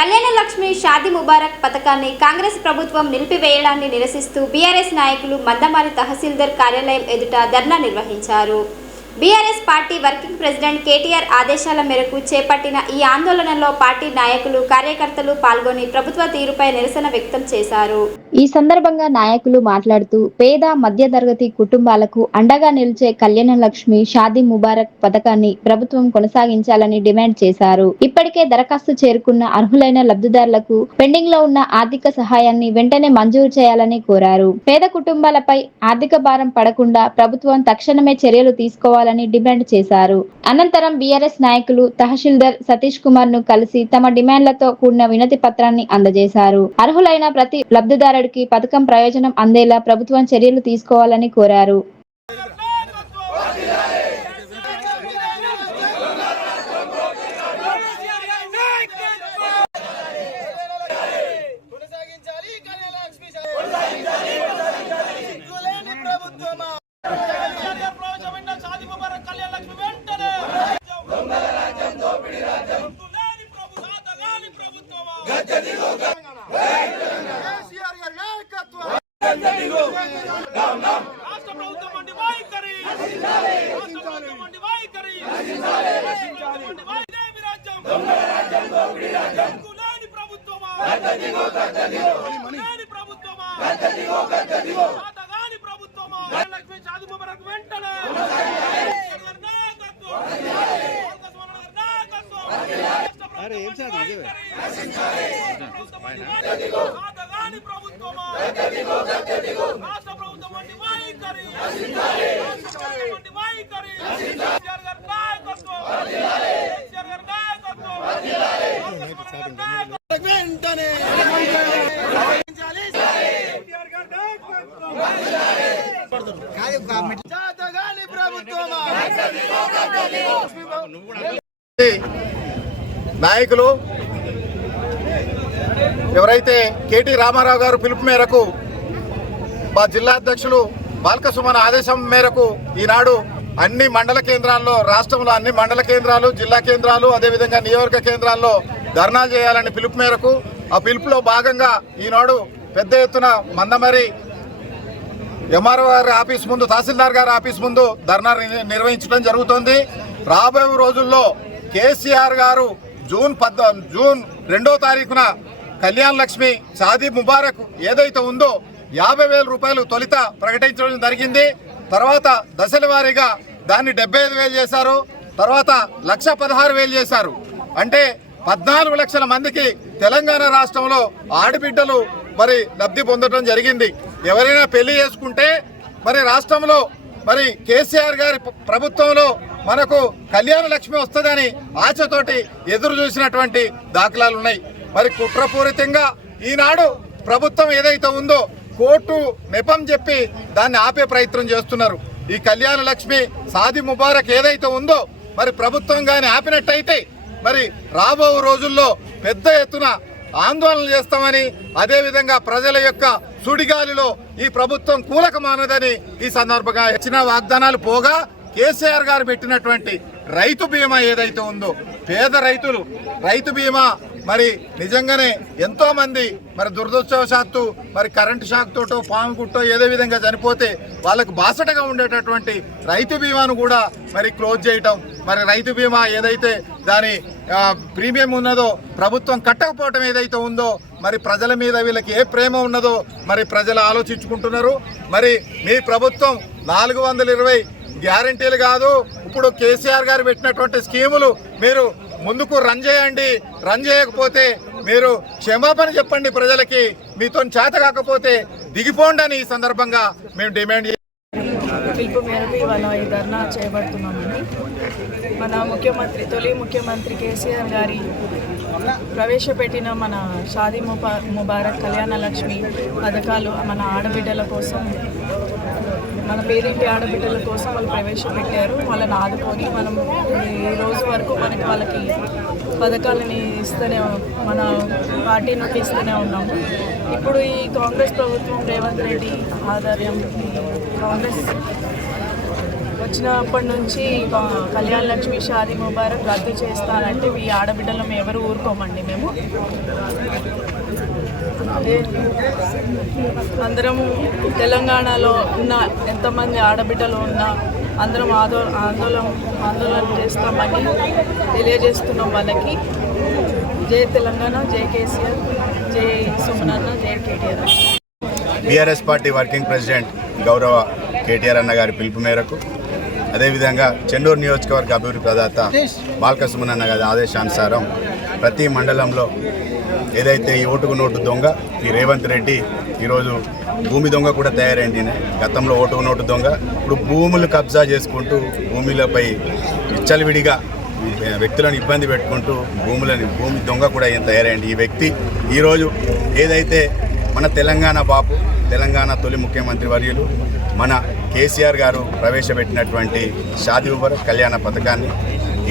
కళ్యాణ లక్ష్మి షాదీ ముబారక్ పథకాన్ని కాంగ్రెస్ ప్రభుత్వం నిలిపివేయడాన్ని నిరసిస్తూ బీఆర్ఎస్ నాయకులు మందమరి తహసీల్దార్ కార్యాలయం ఎదుట ధర్నా నిర్వహించారు. BRS party working president KTR ఆదేశాల మేరకు చేపట్టిన ఈ ఆందోళనలో పార్టీ నాయకులు, కార్యకర్తలు పాల్గొని ప్రభుత్వ తీరుపై నిరసన వ్యక్తం చేశారు. ఈ సందర్భంగా నాయకులు మాట్లాడుతూ పేద మధ్యతరగతి కుటుంబాలకు అండగా నిలిచే కళ్యాణ లక్ష్మి షాదీ ముబారక్ పథకాన్ని ప్రభుత్వం కొనసాగించాలని డిమాండ్ చేశారు. ఇప్పటికే దరఖాస్తు చేరుకున్న అర్హులైన లబ్ధిదారులకు పెండింగ్ లో ఉన్న ఆర్థిక సహాయాన్ని వెంటనే మంజూరు చేయాలని కోరారు. పేద కుటుంబాలపై ఆర్థిక భారం పడకుండా ప్రభుత్వం తక్షణమే చర్యలు తీసుకోవాలని డిమాండ్ చేశారు. అనంతరం బీఆర్ఎస్ నాయకులు తహసీల్దార్ సతీష్ కుమార్ ను కలిసి తమ డిమాండ్లతో కూడిన వినతి పత్రాన్ని అందజేశారు. అర్హులైన ప్రతి లబ్ధిదారుడికి పథకం ప్రయోజనం అందేలా ప్రభుత్వం చర్యలు తీసుకోవాలని కోరారు. నాయకులు ఎవరైతే కేటీ రామారావు గారు పిలుపు మేరకు మా జిల్లా అధ్యక్షులు బాల్కసుమన్ ఆదేశం మేరకు ఈనాడు అన్ని మండల కేంద్రాల్లో, రాష్ట్రంలో అన్ని మండల కేంద్రాలు, జిల్లా కేంద్రాలు, అదేవిధంగా నియోజక కేంద్రాల్లో ధర్నాలు చేయాలని పిలుపు మేరకు ఆ పిలుపులో భాగంగా ఈనాడు పెద్ద ఎత్తున మందమరి ఎంఆర్ఓ గారి ఆఫీస్ ముందు, తహసీల్దార్ గారి ఆఫీస్ ముందు ధర్నా నిర్వహించడం జరుగుతుంది. రాబోయే రోజుల్లో కేసీఆర్ గారు జూన్ 2వ తారీఖున కళ్యాణ లక్ష్మి షాదీ ముబారక్ ఏదైతే ఉందో 50,000 రూపాయలు తొలిత ప్రకటించడం జరిగింది. తర్వాత దశల వారీగా దాన్ని 75,000 చేశారు. తర్వాత 1,16,000 చేశారు. అంటే 14 లక్షల మందికి తెలంగాణ రాష్ట్రంలో ఆడబిడ్డలు మరి లబ్ధి పొందడం జరిగింది. ఎవరైనా పెళ్లి చేసుకుంటే మరి రాష్ట్రంలో మరి కేసీఆర్ గారి ప్రభుత్వంలో మనకు కళ్యాణ లక్ష్మి వస్తుందని ఆశతోటి ఎదురు చూసినటువంటి దాఖలాలు ఉన్నాయి. మరి కుట్రపూరితంగా ఈనాడు ప్రభుత్వం ఏదైతే ఉందో కోర్టు నెపం చెప్పి దాన్ని ఆపే ప్రయత్నం చేస్తున్నారు. ఈ కళ్యాణ లక్ష్మి షాదీ ముబారక్ ఏదైతే ఉందో మరి ప్రభుత్వం కానీ ఆపినట్టయితే మరి రాబో రోజుల్లో పెద్ద ఎత్తున ఆందోళన చేస్తామని, అదేవిధంగా ప్రజల యొక్క సుడిగాలిలో ఈ ప్రభుత్వం కూలకమానదని ఈ సందర్భంగా ఇచ్చిన వాగ్దానాలు పోగా కేసీఆర్ గారు పెట్టినటువంటి రైతు బీమా ఏదైతే ఉందో పేద రైతు బీమా మరి నిజంగానే ఎంతో మంది మరి దురదృష్టవశాత్తు మరి కరెంటు షాక్ తోటో పాము కుట్టో ఏదో విధంగా చనిపోతే వాళ్ళకు బాసటగా ఉండేటటువంటి రైతు బీమాను కూడా మరి క్లోజ్ చేయటం, మరి రైతు బీమా ఏదైతే దాని ప్రీమియం ఉన్నదో ప్రభుత్వం కట్టకపోవటం ఏదైతే ఉందో మరి ప్రజల మీద వీళ్ళకి ఏ ప్రేమ ఉన్నదో మరి ప్రజలు ఆలోచించుకుంటున్నారు. మరి మీ ప్రభుత్వం 420 గ్యారంటీలు కాదు, ఇప్పుడు కేసీఆర్ గారు పెట్టినటువంటి స్కీములు మీరు ముందుకు రన్ చేయండి. రన్ చేయకపోతే మీరు క్షమాపణ చెప్పండి ప్రజలకి. మీతో చేత కాకపోతే దిగిపోండి అని ఈ సందర్భంగా మేము డిమాండ్ పిలుపు మేరకు ఇవాళ ఈ ధర్నా చేయబడుతున్నామని మన తొలి ముఖ్యమంత్రి కేసీఆర్ గారి ప్రవేశపెట్టిన మన షాదీ ముబారక్ కళ్యాణ లక్ష్మి పథకాలు మన ఆడబిడ్డల కోసం, మన పేరింటి ఆడబిడ్డల కోసం వాళ్ళు ప్రవేశపెట్టారు. వాళ్ళని ఆదుకొని మనం ఈ రోజు వరకు వాళ్ళకి పథకాలని మన పార్టీ నుండి ఇస్తూనే ఉన్నాము. ఇప్పుడు ఈ కాంగ్రెస్ ప్రభుత్వం రేవంత్ రెడ్డి ఆధ్వర్యం కాంగ్రెస్ వచ్చినప్పటి నుంచి కళ్యాణ లక్ష్మి షాదీ ముబారక్ రద్దు చేస్తానంటే ఈ ఆడబిడ్డలు మేము ఎవరు ఊరుకోమండి. మేము అందరము తెలంగాణలో ఉన్న ఎంతమంది ఆడబిడ్డలు ఉన్నా అందరం ఆందోళన చేస్తామని తెలియజేస్తున్నాం వాళ్ళకి. జై తెలంగాణ, జై కేసీఆర్, జై సుమనన్న, జై KTR. BRS party working president గౌరవ కేటీఆర్ అన్న గారి పిలుపు మేరకు, అదేవిధంగా చెండూరు నియోజకవర్గ అభివృద్ధి ప్రదాత బాల్క సుమనన్న గారి ఆదేశానుసారం ప్రతి మండలంలో ఏదైతే ఈ ఓటుకు నోటు దొంగ ఈ రేవంత్ రెడ్డి ఈరోజు భూమి దొంగ కూడా తయారైంది. గతంలో ఓటుకు నోటు దొంగ ఇప్పుడు భూములు కబ్జా చేసుకుంటూ భూములపై విచ్చలవిడిగా వ్యక్తులను ఇబ్బంది పెట్టుకుంటూ భూమి దొంగ కూడా ఏం తయారైంది. ఈ వ్యక్తి ఈరోజు ఏదైతే మన తెలంగాణ బాపు, తెలంగాణ తొలి ముఖ్యమంత్రి వర్యులు మన కేసీఆర్ గారు ప్రవేశపెట్టినటువంటి షాదీ ముబారక్ కళ్యాణ పథకాన్ని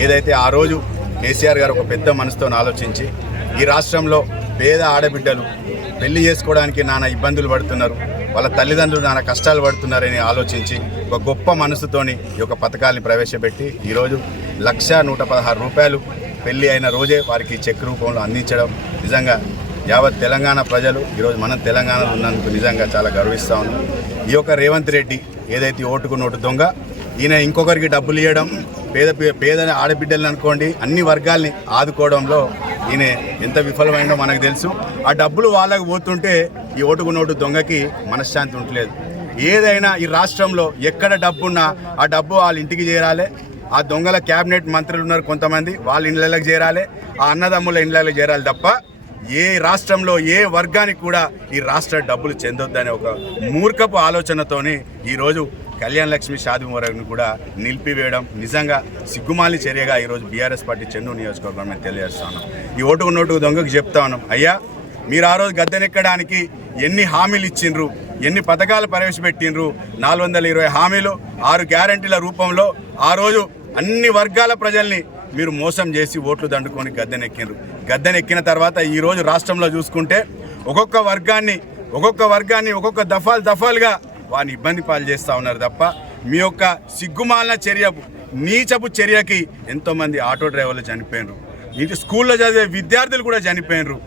ఏదైతే ఆ రోజు కేసీఆర్ గారు ఒక పెద్ద మనసుతో ఆలోచించి ఈ రాష్ట్రంలో పేద ఆడబిడ్డలు పెళ్లి చేసుకోవడానికి నానా ఇబ్బందులు పడుతున్నారు, వాళ్ళ తల్లిదండ్రులు నానా కష్టాలు పడుతున్నారని ఆలోచించి ఒక గొప్ప మనసుతోని ఈ యొక్క పథకాన్ని ప్రవేశపెట్టి ఈరోజు 1,116 రూపాయలు పెళ్లి అయిన రోజే వారికి చెక్ రూపంలో అందించడం నిజంగా యావత్ తెలంగాణ ప్రజలు ఈరోజు మనం తెలంగాణలో ఉన్నందుకు నిజంగా చాలా గర్విస్తూ ఉన్నాం. ఈ యొక్క రేవంత్ రెడ్డి ఏదైతే ఓటుకు నోటు దొంగ, ఈయన ఇంకొకరికి డబ్బులు ఇవ్వడం, పేద ఆడబిడ్డలను అనుకోండి అన్ని వర్గాల్ని ఆదుకోవడంలో ఈయన ఎంత విఫలమైందో మనకు తెలుసు. ఆ డబ్బులు వాళ్ళకు పోతుంటే ఈ ఓటుకు నోటు దొంగకి మనశ్శాంతి ఉండలేదు. ఏదైనా ఈ రాష్ట్రంలో ఎక్కడ డబ్బున్నా ఆ డబ్బు వాళ్ళ ఇంటికి చేరాలి. ఆ దొంగల క్యాబినెట్ మంత్రులు ఉన్నారు కొంతమంది, వాళ్ళ ఇళ్ళకి చేరాలి, ఆ అన్నదమ్ముల ఇళ్ళకి చేరాలి తప్ప ఏ రాష్ట్రంలో ఏ వర్గానికి కూడా ఈ రాష్ట్ర డబ్బులు చెందొద్దనే ఒక మూర్ఖపు ఆలోచనతోని ఈరోజు కళ్యాణ లక్ష్మి షాదీ ముబారక్ను కూడా నిలిపివేయడం నిజంగా సిగ్గుమాలి చర్యగా ఈరోజు బీఆర్ఎస్ పార్టీ చెన్నూరు నియోజకవర్గం మేము తెలియజేస్తా ఉన్నాం. ఈ ఓటుకు నోటుకు దొంగకు చెప్తా ఉన్నాం, అయ్యా మీరు ఆ రోజు గద్దెనెక్కడానికి ఎన్ని హామీలు ఇచ్చిండ్రు, ఎన్ని పథకాలు ప్రవేశపెట్టిండ్రు, 420 హామీలు 6 గ్యారంటీల రూపంలో ఆ రోజు అన్ని వర్గాల ప్రజల్ని మీరు మోసం చేసి ఓట్లు దండుకొని గద్దెనెక్కిండ్రు. గద్దెనెక్కిన తర్వాత ఈరోజు రాష్ట్రంలో చూసుకుంటే ఒక్కొక్క వర్గాన్ని ఒక్కొక్క దఫాలుగా వారిని ఇబ్బంది పాలు చేస్తూ ఉన్నారు తప్ప మీ యొక్క సిగ్గుమాలిన చర్యకు, నీచపు చర్యకి ఎంతోమంది ఆటో డ్రైవర్లు చనిపోయినరు, ఇంటి స్కూల్లో చదివే విద్యార్థులు కూడా చనిపోయినరు,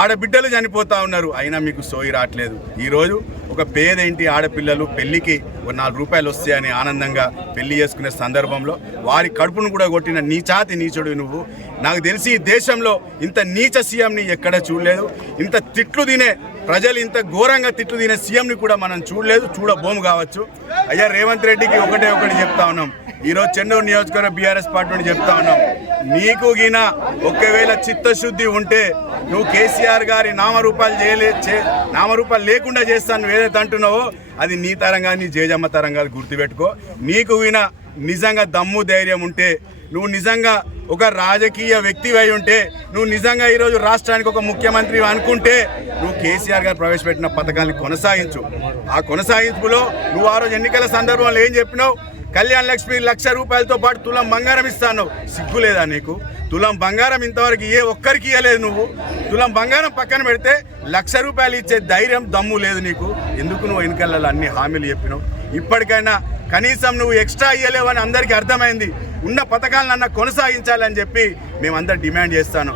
ఆడబిడ్డలు చనిపోతూ ఉన్నారు. అయినా మీకు సోయి రావట్లేదు. ఈరోజు ఒక పేద ఇంటి ఆడపిల్లలు పెళ్లికి ఒక 4 రూపాయలు వస్తాయని ఆనందంగా పెళ్లి చేసుకునే సందర్భంలో వారి కడుపును కూడా కొట్టిన నీచుడు నువ్వు. నాకు తెలిసి ఈ దేశంలో ఇంత నీచ సీఎంని ఎక్కడ చూడలేదు. ఇంత తిట్లు తినే ప్రజలు ఇంత ఘోరంగా తిట్లు తినే సీఎంని కూడా మనం చూడలేదు, చూడబోము కావచ్చు. అయ్యా రేవంత్ రెడ్డికి ఒకటి చెప్తా ఉన్నాం, ఈరోజు చెన్నూరు నియోజకవర్గ బీఆర్ఎస్ పార్టీ నుండి చెప్తా ఉన్నాం, నీకు గిన ఒకవేళ చిత్తశుద్ధి ఉంటే నువ్వు కేసీఆర్ గారి నామరూపాలు లేకుండా చేస్తాను నువ్వు ఏదైతే అంటున్నావో అది నీ తరంగా నీ జేజమ్మ తరంగా గుర్తుపెట్టుకో. నీకు గిన నిజంగా దమ్ము ధైర్యం ఉంటే, నువ్వు నిజంగా ఒక రాజకీయ వ్యక్తి అయి ఉంటే, నువ్వు నిజంగా ఈరోజు రాష్ట్రానికి ఒక ముఖ్యమంత్రి అనుకుంటే నువ్వు కేసీఆర్ గారు ప్రవేశపెట్టిన పథకాన్ని కొనసాగించు. ఆ కొనసాగింపులో నువ్వు ఆ రోజు ఎన్నికల సందర్భంలో ఏం చెప్పినావు, కళ్యాణ లక్ష్మి 1,00,000 రూపాయలతో పాటు తులం బంగారం ఇస్తాను. సిగ్గు లేదా నీకు? తులం బంగారం ఇంతవరకు ఏ ఒక్కరికి ఇవ్వలేదు. నువ్వు తులం బంగారం పక్కన పెడితే 1,00,000 రూపాయలు ఇచ్చే ధైర్యం దమ్ము లేదు నీకు. ఎందుకు నువ్వు ఎన్నికలలో అన్ని హామీలు చెప్పినావు? ఇప్పటికైనా కనీసం నువ్వు ఎక్స్ట్రా ఇవ్వలేవు అని అందరికీ అర్థమైంది. ఉన్న పథకాలను కొనసాగించాలని చెప్పి మేమందరం డిమాండ్ చేస్తాను.